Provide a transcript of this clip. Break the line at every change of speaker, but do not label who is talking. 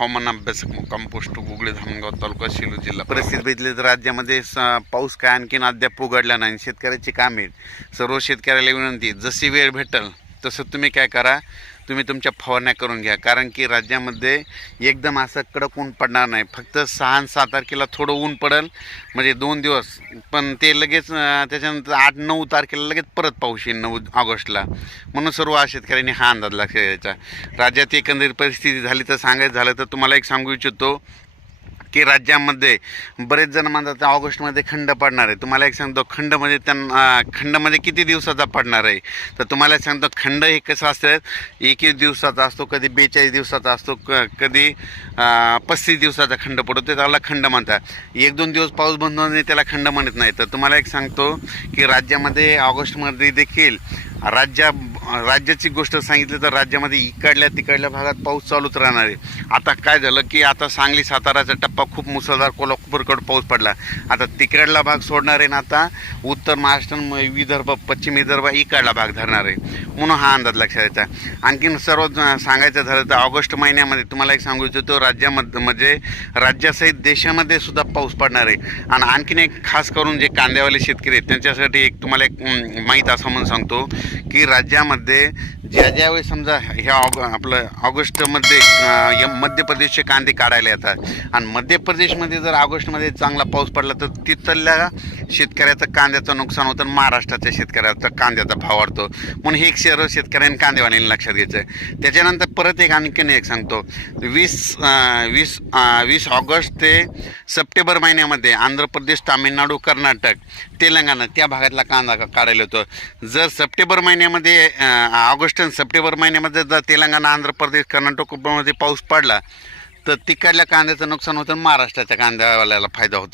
हवामान अभ्यासक मुक्काम पोस्ट गुगळे धामगाव तालुका सेलू जिल्हा परिस्थिती बघितली तर राज्यामध्ये स- पाऊस काय आणखीन अद्याप उघडला नाही शेतकऱ्याची कामे सर्व शेतकऱ्याला विनंती जशी वेळ भेटेल तसं तुम्ही काय करा. तुम्ही तुमच्या फवारण्या करून घ्या. कारण की राज्यामध्ये एकदम असं कडक ऊन पडणार नाही. फक्त सहा आणि सात तारखेला थोडं ऊन पडेल. म्हणजे दोन दिवस. पण ते लगेच त्याच्यानंतर आठ नऊ तारखेला लगेच परत पाऊस येईल नऊ ऑगस्टला. म्हणून सर्व शेतकऱ्यांनी हा अंदाज लक्षात द्यायचा राज्यात एकंदरीत परिस्थिती झाली तर सांगायचं झालं तर तुम्हाला एक सांगू इच्छितो. की राज्यामध्ये बरेच जण म्हणतात ऑगस्टमध्ये खंड पडणार आहे. तुम्हाला एक सांगतो खंड म्हणजे त्यांना खंडमध्ये किती दिवसाचा पडणार आहे? तर तुम्हाला एक सांगतो खंड हे कसं असतं? एक एक दिवसाचा असतो कधी बेचाळीस दिवसाचा असतो क कधी पस्तीस दिवसाचा खंड पडतो ते त्याला खंड म्हणतात. एक दोन दिवस पाऊस बंद होणे त्याला खंड म्हणत नाही. तर तुम्हाला एक सांगतो की राज्यामध्ये ऑगस्टमध्ये देखील राज्या राज्याची गोष्ट सांगितली तर राज्यामध्ये इकडल्या तिकडल्या भागात पाऊस चालूच राहणार आहे. आता काय झालं की आता सांगली साताराचा टप्पा खूप मुसळधार कोल्हापूरकडे पाऊस पडला. आता तिकडला भाग सोडणार आहे ना आता उत्तर महाराष्ट्र म- विदर्भ पश्चिम विदर्भ इकडला भाग धरणार आहे. म्हणून हा अंदाज लक्षात यायचा आणखीन सर्व सांगायचं झालं तर ऑगस्ट महिन्यामध्ये तुम्हाला एक सांगू इच्छितो राज्यामध्ये म्हणजे राज्यासहित देशामध्ये सुद्धा पाऊस पडणार आहे. आणि आणखीन एक खास करून जे कांद्यावाले शेतकरी आहेत त्यांच्यासाठी एक तुम्हाला एक माहीत असं म्हणून सांगतो की राज्यामध्ये ज्या ज्यावेळी समजा ह्या ऑग आपलं ऑगस्टमध्ये या मध्य प्रदेशचे कांदे काढायला येतात. आणि मध्य प्रदेशमध्ये जर ऑगस्टमध्ये चांगला पाऊस पडला तर तिथल्या शेतकऱ्याचं कांद्याचं नुकसान होतं आणि महाराष्ट्राच्या शेतकऱ्याचा कांद्याचा भाव वाढतो. म्हणून हे एक सर्व शेतकऱ्यांनी कांदेवाल्यांनी लक्षात घ्यायचं त्याच्यानंतर परत एक आणखीन एक सांगतो. वीस वीस वीस ऑगस्ट ते सप्टेंबर महिन्यामध्ये आंध्र प्रदेश तामिळनाडू कर्नाटक तेलंगणा त्या भागातला कांदा काढायला होतो जर सप्टेंबर महिन्यामध्ये ऑगस्ट आणि सप्टेंबर महिन्यामध्ये जर तेलंगणा आंध्र प्रदेश कर्नाटक कर्नाटकमध्ये पाऊस पडला तर तिकडल्या कांद्याचं नुकसान होतं महाराष्ट्राच्या कांद्यावाल्याला फायदा होतो.